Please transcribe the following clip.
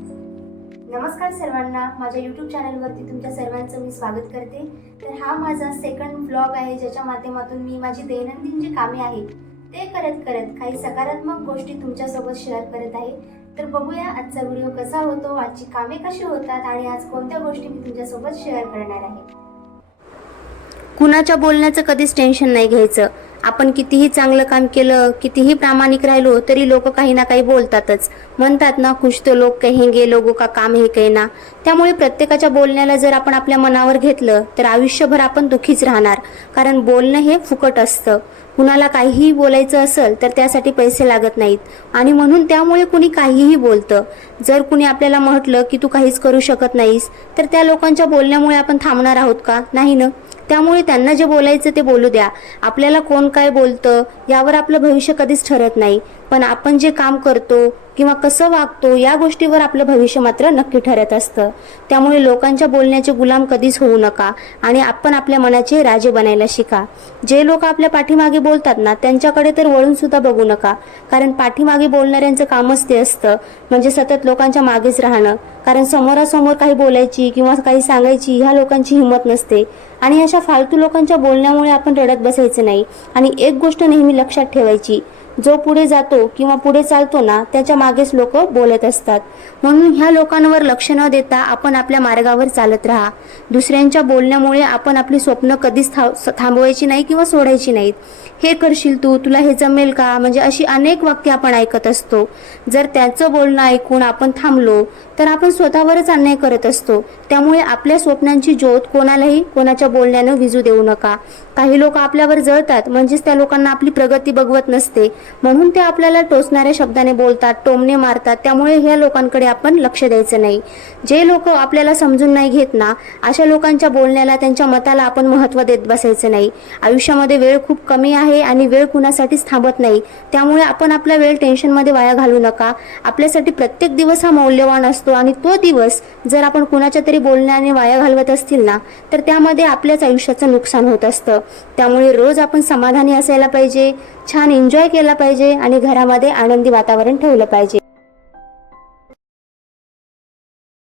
नमस्कार सर्वांना, माझ्या यूट्यूब चॅनलवरती तुमच्या सर्वांचं मी स्वागत करते। तर हा माझा सेकंड व्लॉग आहे, ज्याच्या माध्यमातून मी माझी दैनंदिन जी कामे आहेत ते करत करत काही सकारात्मक गोष्टी तुमच्यासोबत शेअर करत आहे। तर बघूया आजचा व्हिडिओ कसा होतो, आजची कामे कशी होतात आणि आज कोणत्या गोष्टी मी तुमच्यासोबत शेअर करणार आहे। कुणाच्या बोलण्याचं कधीच टेन्शन नाही घ्यायचं। आपण कितीही चांगलं काम केलं, कितीही प्रामाणिक राहिलो तरी लोक काही ना काही बोलतातच। म्हणतात ना, कुछ तो लोग कहेंगे, लोगों का काम है कहना। त्यामुळे प्रत्येकाच्या बोलण्याला जर आपण आपल्या मनावर घेतलं तर आयुष्यभर आपण दुखीच राहणार, कारण बोलणं हे फुकट असतं। कुणाला काहीही बोलायचं असेल तर त्यासाठी पैसे लागत नाहीत आणि म्हणून त्यामुळे कुणी काहीही बोलतं। जर कुणी आपल्याला म्हटलं की तू काहीच करू शकत नाहीस, तर त्या लोकांच्या बोलण्यामुळे आपण थांबणार आहोत का? नाही ना। त्यामुळे त्यांना जे बोलायचं ते बोलू द्या। आपल्याला कोण काय बोलतं यावर आपलं भविष्य कधीच ठरत नाही, पण आपण जे काम करतो किंवा कसं वागतो या गोष्टीवर आपलं भविष्य मात्र नक्की ठरत असतं। त्यामुळे लोकांच्या बोलण्याचे गुलाम कधीच होऊ नका आणि आपण आपल्या मनाचे राजे बनायला शिका। जे लोक आपल्या पाठीमागे बोलतात ना, त्यांच्याकडे तर वळून सुद्धा बघू नका, कारण पाठीमागे बोलणाऱ्यांचं कामच ते असतं, म्हणजे सतत लोकांच्या मागेच राहणं। कारण समोरासमोर काही बोलायची किंवा काही सांगायची ह्या लोकांची हिंमत नसते आणि अशा फालतू लोकांच्या बोलण्यामुळे आपण रडत बसायचं नाही। आणि एक गोष्ट नेहमी लक्षात ठेवायची, जो पुढे जातो किंवा पुढे चालतो ना, त्याच्या मागेच लोक बोलत असतात। म्हणून ह्या लोकांवर लक्ष न देता आपण आपल्या मार्गावर चालत राहा। दुसऱ्यांच्या बोलण्यामुळे आपण आपली स्वप्न कधीच थांबवायची नाही किंवा सोडायची नाहीत। हे करशील तू, तुला हे जमेल का, म्हणजे अशी अनेक वाक्य आपण ऐकत असतो। जर त्याचं बोलणं ऐकून आपण थांबलो तर आपण स्वतःवरच अन्याय करत असतो। त्यामुळे आपल्या स्वप्नांची ज्योत कोणालाही कोणाच्या बोलण्यानं विझू देऊ नका। काही लोक आपल्यावर जळतात, म्हणजेच त्या लोकांना आपली प्रगती बघवत नसते, म्हणून ते आपल्याला टोचणाऱ्या शब्दाने बोलतात, टोमणे मारतात। त्यामुळे ह्या लोकांकडे आपण लक्ष द्यायचं नाही। जे लोक आपल्याला समजून नाही घेत ना, अशा लोकांच्या बोलण्याला, त्यांच्या मताला आपण महत्त्व देत बसायचं नाही। आयुष्यामध्ये वेळ खूप कमी आहे आणि वेळ कुणासाठीच थांबत नाही, त्यामुळे आपण आपला वेळ टेन्शनमध्ये वाया घालू नका। आपल्यासाठी प्रत्येक दिवस हा मौल्यवान असतो आणि तो दिवस जर आपण कुणाच्या तरी बोलण्याने वाया घालवत असतील ना, तर त्यामध्ये आपल्याच आयुष्याचं नुकसान होत असतं। त्यामुळे रोज आपण समाधानी असायला पाहिजे, छान एन्जॉय केला पाहिजे आणि घरामध्ये आनंदी वातावरण ठेवलं पाहिजे।